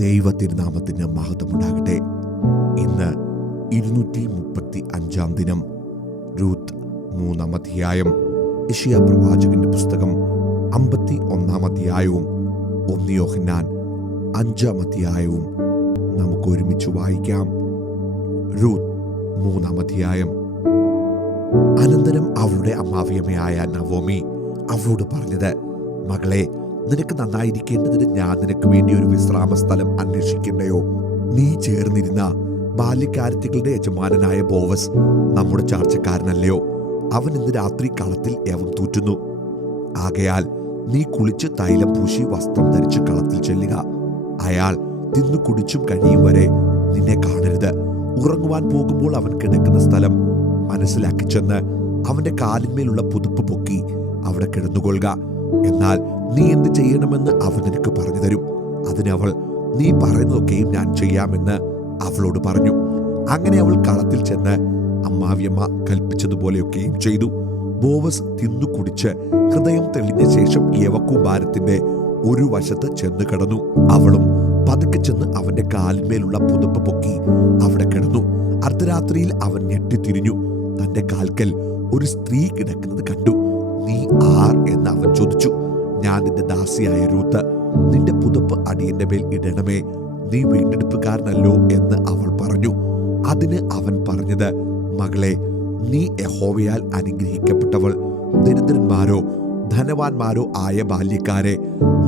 ദൈവ തിരുനാമത്തിന് മഹത്വമുണ്ടാകട്ടെ. ഇന്ന് 235 ദിനം. രൂത്ത് 3 അധ്യായം, യെശയ്യാ പ്രവാചകന്റെ പുസ്തകം 51 അധ്യായവും 1 യോഹന്നാൻ 5 അധ്യായവും നമുക്ക് ഒരുമിച്ച് വായിക്കാം. രൂത്ത് 3 അധ്യായം. അനന്തരം അവളുടെ അമ്മാവിയമ്മയായ നവോമി അവളോട് പറഞ്ഞത്, മകളെ, നിനക്ക് നന്നായിരിക്കേണ്ടതിന് ഞാൻ നിനക്ക് വേണ്ടി ഒരു വിശ്രാമ സ്ഥലം അന്വേഷിക്കണ്ടയോ? നീ ചേർന്നിരുന്ന ബാല്യക്കാരത്തികളുടെ യജമാനനായ ബോവസ് നമ്മുടെ ചാർച്ചക്കാരനല്ലയോ? അവൻ ഇന്ന് രാത്രി കളത്തിൽ യവം തൂറ്റുന്നു. ആകയാൽ നീ കുളിച്ച് തൈലം പൂശി വസ്ത്രം ധരിച്ച് കളത്തിൽ ചെല്ലുക. അയാൾ തിന്നു കുടിച്ചും കഴിയും വരെ നിന്നെ കാണരുത്. ഉറങ്ങുവാൻ പോകുമ്പോൾ അവൻ കിടക്കുന്ന സ്ഥലം മനസ്സിലാക്കി ചെന്ന് അവന്റെ കാലിന്മേലുള്ള പുതുപ്പ് പൊക്കി അവിടെ കിടന്നുകൊള്ളുക. എന്നാൽ നീ എന്ത് ചെയ്യണമെന്ന് അവൻ നിനക്ക് പറഞ്ഞു തരും. അതിനവൾ, നീ പറയുന്നതൊക്കെയും ഞാൻ ചെയ്യാമെന്ന് അവളോട് പറഞ്ഞു. അങ്ങനെ അവൾ കളത്തിൽ ചെന്ന് അമ്മാവിയമ്മ കൽപ്പിച്ചതുപോലെയൊക്കെയും ചെയ്തു. ബോവസ് തിന്നു കുടിച്ച് ഹൃദയം തെളിഞ്ഞ ശേഷം യവക്കൂമ്പാരത്തിന്റെ ഒരു വശത്ത് ചെന്ന് കിടന്നു. അവളും പതുക്കെ ചെന്ന് അവന്റെ കാലിന്മേലുള്ള പുതുപ്പ് പൊക്കി അവിടെ കിടന്നു. അർദ്ധരാത്രിയിൽ അവൻ ഞെട്ടിത്തിരിഞ്ഞു. തന്റെ കാൽക്കൽ ഒരു സ്ത്രീ കിടക്കുന്നത് കണ്ടു. നീ ആർ എന്ന് അവൻ ചോദിച്ചു. ഞാൻ നിന്റെ ദാസിയായ രൂത്ത്. നിന്റെ പുതപ്പ് അടിയന്റെ മേൽ ഇടണമേ. നീ വീണ്ടെടുപ്പുകാരനല്ലോ എന്ന് അവൾ പറഞ്ഞു. അതിന് അവൻ പറഞ്ഞത്, മകളെ, നീ യഹോവയാൽ അനുഗ്രഹിക്കപ്പെട്ടവൾ. ദരിദ്രന്മാരോ ധനവാന്മാരോ ആയ ബാല്യക്കാരെ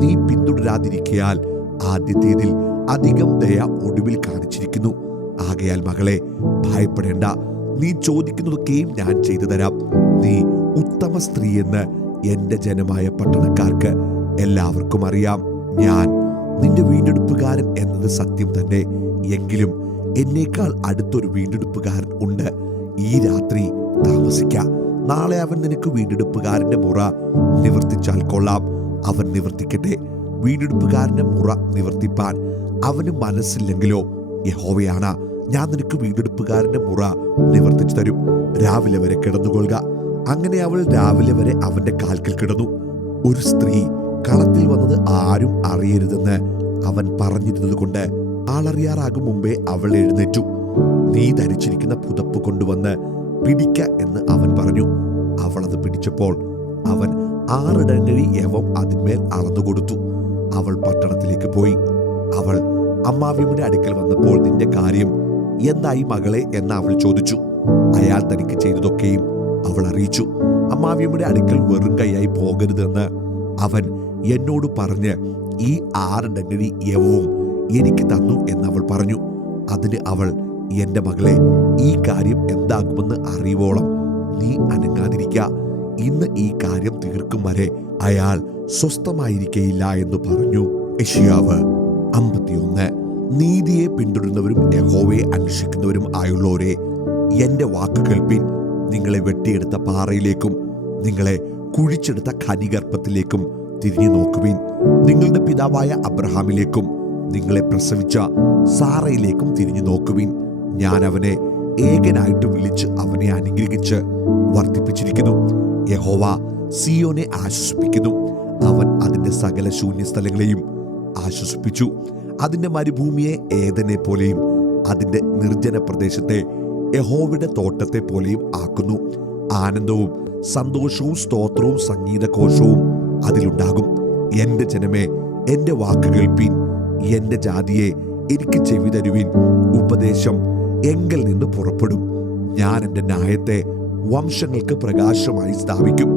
നീ പിന്തുടരാതിരിക്കയാൽ ആദ്യത്തേതിൽ അധികം ദയ ഒടുവിൽ കാണിച്ചിരിക്കുന്നു. ആകയാൽ മകളെ, ഭയപ്പെടേണ്ട. നീ ചോദിക്കുന്നതൊക്കെയും ഞാൻ ചെയ്തു തരാം. നീ ഉത്തമ സ്ത്രീയെന്ന് എന്റെ ജനമായ പട്ടണക്കാർക്ക് എല്ലാവർക്കും അറിയാം. ഞാൻ നിന്റെ വീണ്ടെടുപ്പുകാരൻ എന്നത് സത്യം തന്നെ. എങ്കിലും എന്നേക്കാൾ അടുത്തൊരു വീണ്ടെടുപ്പുകാരൻ ഉണ്ട്. ഈ രാത്രി താമസിക്ക. നാളെ അവൻ നിനക്ക് വീണ്ടെടുപ്പുകാരന്റെ മുറ നിവർത്തിച്ചാൽ കൊള്ളാം. അവൻ നിവർത്തിക്കട്ടെ. വീണ്ടെടുപ്പുകാരന്റെ മുറ നിവർത്തിപ്പാൻ അവന് മനസ്സില്ലെങ്കിലോ യഹോവയാണ് ഞാൻ നിനക്ക് വീണ്ടെടുപ്പുകാരന്റെ മുറ നിവർത്തിച്ചു തരും. രാവിലെ വരെ കിടന്നുകൊള്ളുക. അങ്ങനെ അവൾ രാവിലെ വരെ അവന്റെ കാൽക്കൽ കിടന്നു. ഒരു സ്ത്രീ കളത്തിൽ വന്നത് ആരും അറിയരുതെന്ന് അവൻ പറഞ്ഞിരുന്നത് കൊണ്ട് ആളറിയാറാകും മുമ്പേ അവൾ എഴുന്നേറ്റു. നീ ധരിച്ചിരിക്കുന്ന പുതപ്പ് കൊണ്ടുവന്ന് പിടിക്ക എന്ന് അവൻ പറഞ്ഞു. അവൾ അത് പിടിച്ചപ്പോൾ അവൻ 6 ഇടങ്ങഴി യവം അതിന്മേൽ അളന്നുകൊടുത്തു. അവൾ പട്ടണത്തിലേക്ക് പോയി. അവൾ അമ്മാവിയുടെ അടുക്കൽ വന്നപ്പോൾ, നിന്റെ കാര്യം എന്തായി മകളെ എന്ന് അവൾ ചോദിച്ചു. അയാൾ തനിക്ക് ചെയ്തതൊക്കെയും അവൾ അറിയിച്ചു. അമ്മാവിയുടെ അടുക്കൽ വെറും കൈയായി പോകരുതെന്ന് അവൻ എന്നോട് പറഞ്ഞ് ഈ 6 ഇടങ്ങഴി യവവും എനിക്ക് തന്നു എന്നവൾ പറഞ്ഞു. അതിന് അവൾ, എന്റെ മകളെ, ഈ കാര്യം എന്താകുമെന്ന് അറിയുവോളം നീ അനങ്ങാതിരിക്ക. ഇന്ന് ഈ കാര്യം തീർക്കും വരെ അയാൾ സ്വസ്ഥമായിരിക്കയില്ല എന്ന് പറഞ്ഞു. യെശയ്യാവ് 51. നീതിയെ പിന്തുടരുന്നവരും യഹോവയെ അന്വേഷിക്കുന്നവരും ആയുള്ളവരെ, എന്റെ വാക്ക് കേൾപ്പിൻ. നിങ്ങളെ വെട്ടിയെടുത്ത പാറയിലേക്കും നിങ്ങളെ കുഴിച്ചെടുത്ത ഖനിഗർഭത്തിലേക്കും തിരിഞ്ഞു നോക്കുവിൻ. നിങ്ങളുടെ പിതാവായ അബ്രഹാമിലേക്കും നിങ്ങളെ പ്രസവിച്ച സാറയിലേക്കും തിരിഞ്ഞു നോക്കുവിൻ. ഞാൻ അവനെ ഏകനായിട്ട് വിളിച്ച് അവനെ അനുഗ്രഹിച്ച് വർദ്ധിപ്പിച്ചിരിക്കുന്നു. യഹോവ സിയോനെ ആശ്വസിപ്പിക്കുന്നു. അവൻ അതിന്റെ സകല ശൂന്യസ്ഥലങ്ങളെയും ആശ്വസിപ്പിച്ചു. അതിന്റെ മരുഭൂമിയെ ഏദനെ പോലെയും അതിന്റെ നിർജ്ജന പ്രദേശത്തെ യഹോവയുടെ തോട്ടത്തെ പോലെയും ആക്കുന്നു. ആനന്ദവും സന്തോഷവും സ്തോത്രവും സംഗീതഘോഷവും അതിലുണ്ടാകും. എന്റെ ജനമേ, എന്റെ വാക്ക് കേൾപ്പീൻ. എന്റെ ജാതിയെ എനിക്ക് ചെവി തരുവിൻ. ഉപദേശം എങ്കിൽ നിന്ന് പുറപ്പെടും. ഞാൻ എന്റെ ന്യായത്തെ വംശങ്ങൾക്ക് പ്രകാശമായി സ്ഥാപിക്കും.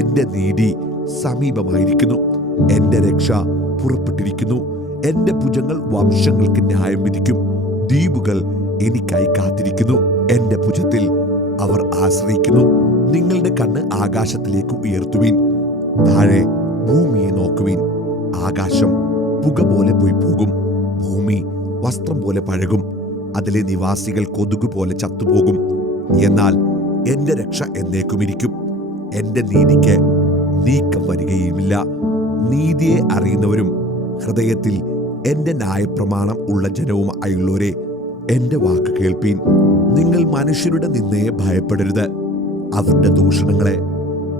എന്റെ നീതി സമീപമായിരിക്കുന്നു. എന്റെ രക്ഷ പുറപ്പെട്ടിരിക്കുന്നു. എന്റെ ഭുജങ്ങൾ വംശങ്ങൾക്ക് ന്യായം വിധിക്കും. ദ്വീപുകൾ എനിക്കായി കാത്തിരിക്കുന്നു. എന്റെ ഭുജത്തിൽ അവർ ആശ്രയിക്കുന്നു. നിങ്ങളുടെ കണ്ണ് ആകാശത്തിലേക്ക് ഉയർത്തുവിൻ. താഴെ ഭൂമിയെ നോക്കുവിൻ. ആകാശം പുക പോലെ പോയി പോകും. ഭൂമി വസ്ത്രം പോലെ പഴകും. അതിലെ നിവാസികൾ കൊതുക് പോലെ ചത്തുപോകും. എന്നാൽ എന്റെ രക്ഷ എന്നേക്കുമിരിക്കും. എന്റെ നീതിക്ക് നീക്കം വരികയുമില്ല. നീതിയെ അറിയുന്നവരും ഹൃദയത്തിൽ എന്റെ ന്യായപ്രമാണം ഉള്ള ജനവും ആയുള്ളവരെ, എന്റെ വാക്ക് കേൾപ്പീൻ. നിങ്ങൾ മനുഷ്യരുടെ നിന്ദയെ ഭയപ്പെടരുത്. അവരുടെ ദൂഷണങ്ങളെ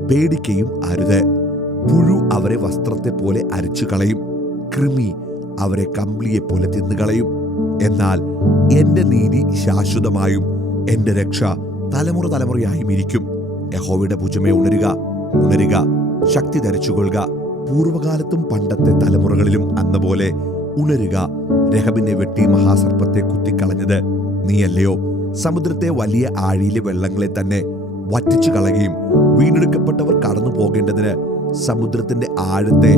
പേടിക്കുകയും അരുത്. പുഴു അവരെ വസ്ത്രത്തെ പോലെ അരിച്ചു കളയും. കൃമി അവരെ കമ്പിളിയെപ്പോലെ തിന്നുകളയും. എന്നാൽ എന്റെ നീതി ശാശ്വതമായും എന്റെ രക്ഷ തലമുറ തലമുറയായും ഇരിക്കും. യഹോവയുടെ ഭുജമേ ഉണരുക, ഉണരുക, ശക്തി ധരിച്ചുകൊള്ളുക. പൂർവകാലത്തും പണ്ടത്തെ തലമുറകളിലും അന്നപോലെ ഉണരുക. രഹബിനെ വെട്ടി മഹാസർപ്പത്തെ കുത്തിക്കളഞ്ഞത് നീയല്ലയോ? സമുദ്രത്തെ വലിയ ആഴിയിലെ വെള്ളങ്ങളെ തന്നെ വറ്റിച്ചു കളയുകയും വീണ്ടെടുക്കപ്പെട്ടവർ കടന്നു പോകേണ്ടതിന് സമുദ്രത്തിന്റെ ആഴത്തെ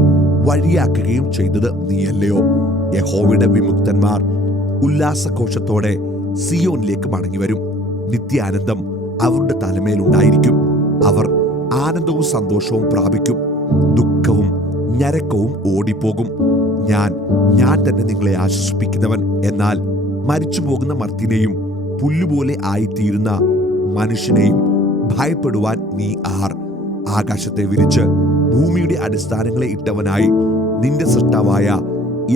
വഴിയാക്കുകയും ചെയ്തത് നീയല്ലയോ? യഹോവയുടെ വിമുക്തന്മാർ ഉല്ലാസഘോഷത്തോടെ സിയോനിലേക്ക് മടങ്ങിവരും. നിത്യാനന്ദം അവരുടെ തലമേലുണ്ടായിരിക്കും. അവർ ആനന്ദവും സന്തോഷവും പ്രാപിക്കും. ദുഃഖവും ഞരക്കവും ഓടിപ്പോകും. ഞാൻ തന്നെ നിങ്ങളെ ആശ്വസിപ്പിക്കുന്നവൻ. എന്നാൽ മരിച്ചു പോകുന്ന മർത്തിനെയും പുല്ലുപോലെ ആയിത്തീരുന്ന മനുഷ്യനെയും ഭയപ്പെടുവാൻ നീ ആർ? ആകാശത്തെ വിരിച്ച് ഭൂമിയുടെ അടിസ്ഥാനങ്ങളെ ഇട്ടവനായി നിന്റെ സൃഷ്ടാവായ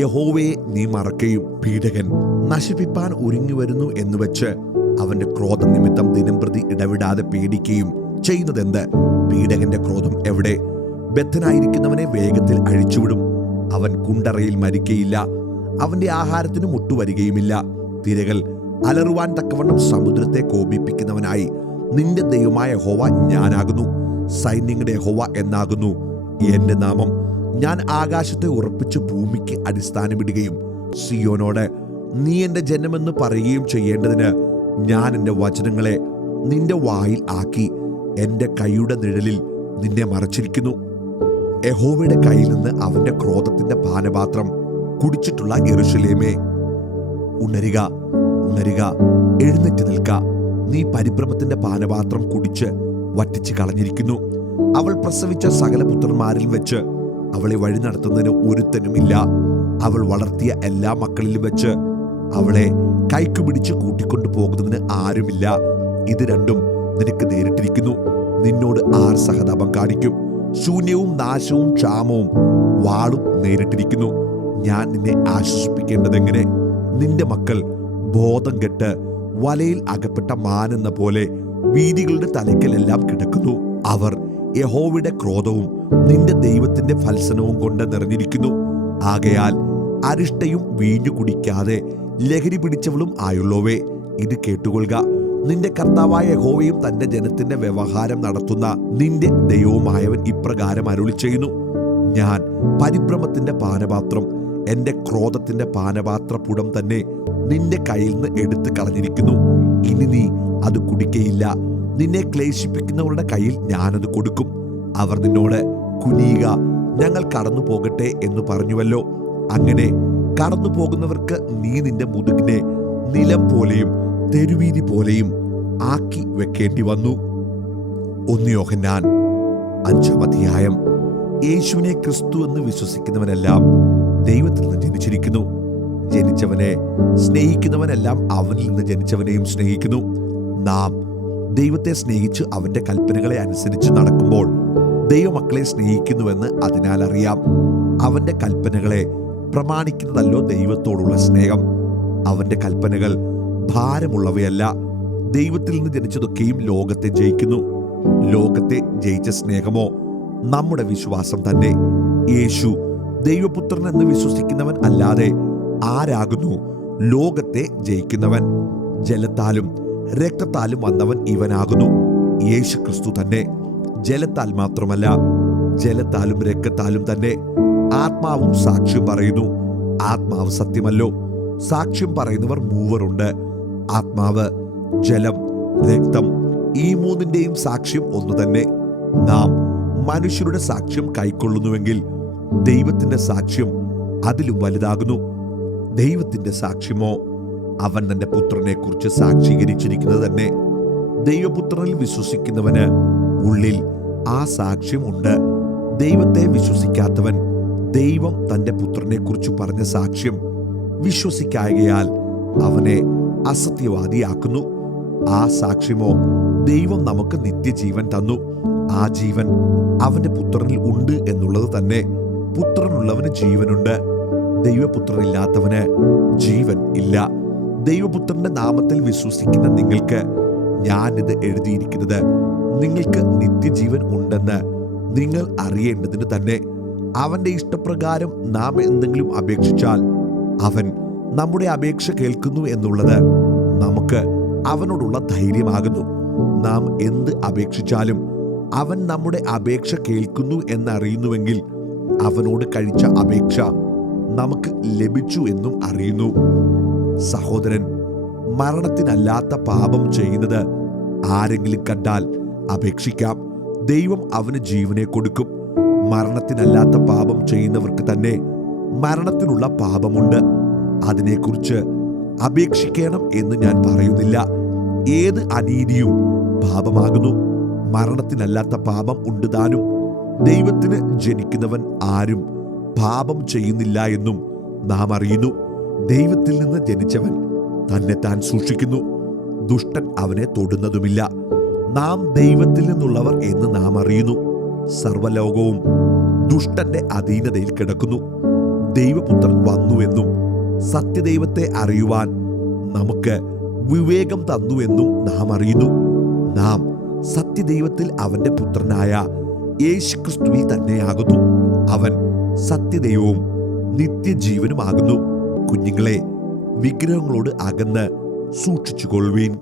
യഹോവയെ നീ മറക്കുകയും പീഡകൻ നശിപ്പിപ്പാൻ ഒരുങ്ങിവരുന്നു എന്ന് വെച്ച് അവന്റെ ക്രോധം നിമിത്തം ദിനംപ്രതി ഇടവിടാതെ പേടിക്കുകയും ചെയ്യുന്നതെന്ത്? പീഡകന്റെ ക്രോധം എവിടെ? ബദ്ധനായിരിക്കുന്നവനെ വേഗത്തിൽ അഴിച്ചുവിടും. അവൻ കുണ്ടറയിൽ മരിക്കയില്ല. അവന്റെ ആഹാരത്തിന് മുട്ടുവരികയുമില്ല. തിരകൾ അലറുവാൻ തക്കവണ്ണം സമുദ്രത്തെ കോപിപ്പിക്കുന്നവനായി നിന്റെ ദൈവമായ യഹോവ ഞാനാകുന്നു. സൈന്യങ്ങളുടെ യഹോവ എന്നാകുന്നു എന്റെ നാമം. ഞാൻ ആകാശത്തെ ഉറപ്പിച്ച് ഭൂമിക്ക് അടിസ്ഥാനമിടുകയും സിയോനോട് നീ എന്റെ ജനമെന്ന് പറയുകയും ചെയ്യേണ്ടതിന് ഞാൻ എന്റെ വചനങ്ങളെ നിന്റെ വായിൽ ആക്കി എന്റെ കൈയുടെ നിഴലിൽ നിന്നെ മറച്ചിരിക്കുന്നു. യഹോവയുടെ കയ്യിൽ നിന്ന് അവന്റെ ക്രോധത്തിന്റെ പാനപാത്രം കുടിച്ചിട്ടുള്ള യെരൂശലേമേ, ഉണരുക, ഉണരുക, എഴുന്നേറ്റ് നിൽക്ക. നീ പരിഭ്രമത്തിന്റെ പാനപാത്രം കുടിച്ച് വറ്റിച്ച് കളഞ്ഞിരിക്കുന്നു. അവൾ പ്രസവിച്ച സകല പുത്രന്മാരിൽ വെച്ച് അവളെ വഴി നടത്തുന്നതിന് ഒരുത്തനും ഇല്ല. അവൾ വളർത്തിയ എല്ലാ മക്കളിലും വെച്ച് അവളെ കൈക്കു പിടിച്ച് കൂട്ടിക്കൊണ്ടു പോകുന്നതിന് ആരുമില്ല. ഇത് രണ്ടും നിനക്ക് നേരിട്ടിരിക്കുന്നു. നിന്നോട് ആർ സഹതാപം കാണിക്കും? ശൂന്യവും നാശവും ക്ഷാമവും വാളും നേരിട്ടിരിക്കുന്നു. ഞാൻ നിന്നെ ആശ്വസിപ്പിക്കേണ്ടതെങ്ങനെ? നിന്റെ മക്കൾ ബോധം കെട്ട് വലയിൽ അകപ്പെട്ട മാനെന്ന പോലെ വീഥികളുടെ തലയ്ക്കലെല്ലാം കിടക്കുന്നു. അവർ യഹോവയുടെ ക്രോധവും നിന്റെ ദൈവത്തിന്റെ ഫത്സനവും കൊണ്ട് നിറഞ്ഞിരിക്കുന്നു. ആകയാൽ അരിഷ്ടയും വീഞ്ഞു കുടിക്കാതെ ലഹരി പിടിച്ചവളും ആയുള്ളോവേ, ഇത് കേട്ടുകൊള്ളുക. നിന്റെ കർത്താവായ യഹോവയും തന്റെ ജനത്തിന്റെ വ്യവഹാരം നടത്തുന്ന നിന്റെ ദൈവവുമായവൻ ഇപ്രകാരം അരുളി ചെയ്യുന്നു: ഞാൻ പരിഭ്രമത്തിന്റെ പാനപാത്രം, എന്റെ ക്രോധത്തിന്റെ പാനപാത്രപുടം തന്നെ നിന്റെ കയ്യിൽ നിന്ന് എടുത്തു കളഞ്ഞിരിക്കുന്നു. ഇനി നീ അത് കുടിക്കയില്ല. നിന്നെ ക്ലേശിപ്പിക്കുന്നവരുടെ കയ്യിൽ ഞാനത് കൊടുക്കും. അവർ നിന്നോട് കുനിയുക, ഞങ്ങൾ കടന്നു പോകട്ടെ എന്ന് പറഞ്ഞുവല്ലോ. അങ്ങനെ കടന്നു പോകുന്നവർക്ക് നീ നിന്റെ മുതുകിനെ നിലം പോലെയും തെരുവീതി പോലെയും ആക്കി വെക്കേണ്ടി വന്നു. 1 യോഹന്നാൻ 5-ാം അധ്യായം. യേശുവിനെ ക്രിസ്തു എന്ന് വിശ്വസിക്കുന്നവനെല്ലാം ദൈവത്തിൽ നിന്ന് ജനിച്ചിരിക്കുന്നു. ജനിച്ചവനെ സ്നേഹിക്കുന്നവനെല്ലാം അവനിൽ നിന്ന് ജനിച്ചവനെയും സ്നേഹിക്കുന്നു. നാം ദൈവത്തെ സ്നേഹിച്ച് അവന്റെ കൽപ്പനകളെ അനുസരിച്ച് നടക്കുമ്പോൾ ദൈവമക്കളെ സ്നേഹിക്കുന്നുവെന്ന് അതിനാൽ അറിയാം. അവന്റെ കൽപ്പനകളെ പ്രമാണിക്കുന്നതല്ലോ ദൈവത്തോടുള്ള സ്നേഹം. അവന്റെ കൽപ്പനകൾ ഭാരമുള്ളവയല്ല. ദൈവത്തിൽ നിന്ന് ജനിച്ചതൊക്കെയും ലോകത്തെ ജയിക്കുന്നു. ലോകത്തെ ജയിച്ച സ്നേഹമോ നമ്മുടെ വിശ്വാസം തന്നെ. യേശു ദൈവപുത്രൻ എന്ന് വിശ്വസിക്കുന്നവൻ അല്ലാതെ ആരാകുന്നു ലോകത്തെ ജയിക്കുന്നവൻ? ജലത്താലും രക്തത്താലും വന്നവൻ ഇവനാകുന്നു, യേശു ക്രിസ്തു തന്നെ. ജലത്താൽ മാത്രമല്ല, ജലത്താലും രക്തത്താലും തന്നെ. ആത്മാവും സാക്ഷ്യം പറയുന്നു. ആത്മാവ് സത്യമല്ലോ. സാക്ഷ്യം പറയുന്നവർ 3 ഉണ്ട്: ആത്മാവ്, ജലം, രക്തം. ഈ 3ന്റെയും സാക്ഷ്യം ഒന്നു തന്നെ. നാം മനുഷ്യരുടെ സാക്ഷ്യം കൈക്കൊള്ളുന്നുവെങ്കിൽ ദൈവത്തിന്റെ സാക്ഷ്യം അതിലും വലുതാകുന്നു. ദൈവത്തിന്റെ സാക്ഷ്യമോ അവൻ തന്റെ പുത്രനെ കുറിച്ച് സാക്ഷീകരിച്ചിരിക്കുന്നത് തന്നെ. ദൈവപുത്രനിൽ വിശ്വസിക്കുന്നവന് ഉള്ളിൽ ആ സാക്ഷ്യം ഉണ്ട്. ദൈവത്തെ വിശ്വസിക്കാത്തവൻ ദൈവം തന്റെ പുത്രനെ കുറിച്ച് പറഞ്ഞ സാക്ഷ്യം വിശ്വസിക്കായകയാൽ അവനെ അസത്യവാദിയാക്കുന്നു. ആ സാക്ഷ്യമോ ദൈവം നമുക്ക് നിത്യജീവൻ തന്നു. ആ ജീവൻ അവന്റെ പുത്രനിൽ ഉണ്ട് എന്നുള്ളത് തന്നെ. പുത്രനുള്ളവന് ജീവനുണ്ട്, ദൈവപുത്രനില്ലാത്തവന് ജീവൻ ഇല്ല. ദൈവപുത്രന്റെ നാമത്തിൽ വിശ്വസിക്കുന്ന നിങ്ങൾക്ക് ഞാനിത് എഴുതിയിരിക്കുന്നത് നിങ്ങൾക്ക് നിത്യജീവൻ ഉണ്ടെന്ന് നിങ്ങൾ അറിയേണ്ടതിന് തന്നെ. അവന്റെ ഇഷ്ടപ്രകാരം നാം എന്തെങ്കിലും അപേക്ഷിച്ചാൽ അവൻ നമ്മുടെ അപേക്ഷ കേൾക്കുന്നു എന്നുള്ളത് നമുക്ക് അവനോടുള്ള ധൈര്യമാകുന്നു. നാം എന്ത് അപേക്ഷിച്ചാലും അവൻ നമ്മുടെ അപേക്ഷ കേൾക്കുന്നു എന്നറിയുന്നുവെങ്കിൽ അവനോട് കഴിച്ച അപേക്ഷ നമുക്ക് ലഭിച്ചു എന്നും അറിയുന്നു. സഹോദരൻ, മരണത്തിനല്ലാത്ത പാപം ചെയ്യുന്നത് ആരെങ്കിലും കണ്ടാൽ അപേക്ഷിക്കാം, ദൈവം അവന് ജീവനെ കൊടുക്കും. മരണത്തിനല്ലാത്ത പാപം ചെയ്യുന്നവർക്ക് തന്നെ മരണത്തിനുള്ള പാപമുണ്ട്. അതിനെക്കുറിച്ച് അപേക്ഷിക്കണം എന്ന് ഞാൻ പറയുന്നില്ല. ഏത് അനീതിയും പാപമാകുന്നു. മരണത്തിനല്ലാത്ത പാപം ഉണ്ട് താനും. ദൈവത്തിന് ജനിക്കുന്നവൻ ആരും പാപം ചെയ്യുന്നില്ല എന്നും നാം അറിയുന്നു. ദൈവത്തിൽ നിന്ന് ജനിച്ചവൻ തന്നെ താൻ സൂക്ഷിക്കുന്നു, ദുഷ്ടൻ അവനെ തൊടുന്നതുമില്ല. നാം ദൈവത്തിൽ നിന്നുള്ളവർ എന്ന് നാം അറിയുന്നു. സർവ്വലോകവും ദുഷ്ടന്റെ അധീനതയിൽ കിടക്കുന്നു. ദൈവപുത്രൻ വന്നുവെന്നും സത്യദൈവത്തെ അറിയുവാൻ നമുക്ക് വിവേകം തന്നുവെന്നും നാം അറിയുന്നു. നാം സത്യദൈവത്തിൽ അവന്റെ പുത്രനായ യേശുക്രിസ്തുവിൽ തന്നെയാകുന്നു. അവൻ സത്യദൈവവും നിത്യജീവനുമാകുന്നു. കുഞ്ഞുങ്ങളെ, വിഗ്രഹങ്ങളോട് അകന്ന് സൂക്ഷിച്ചുകൊള്ളുവീൻ.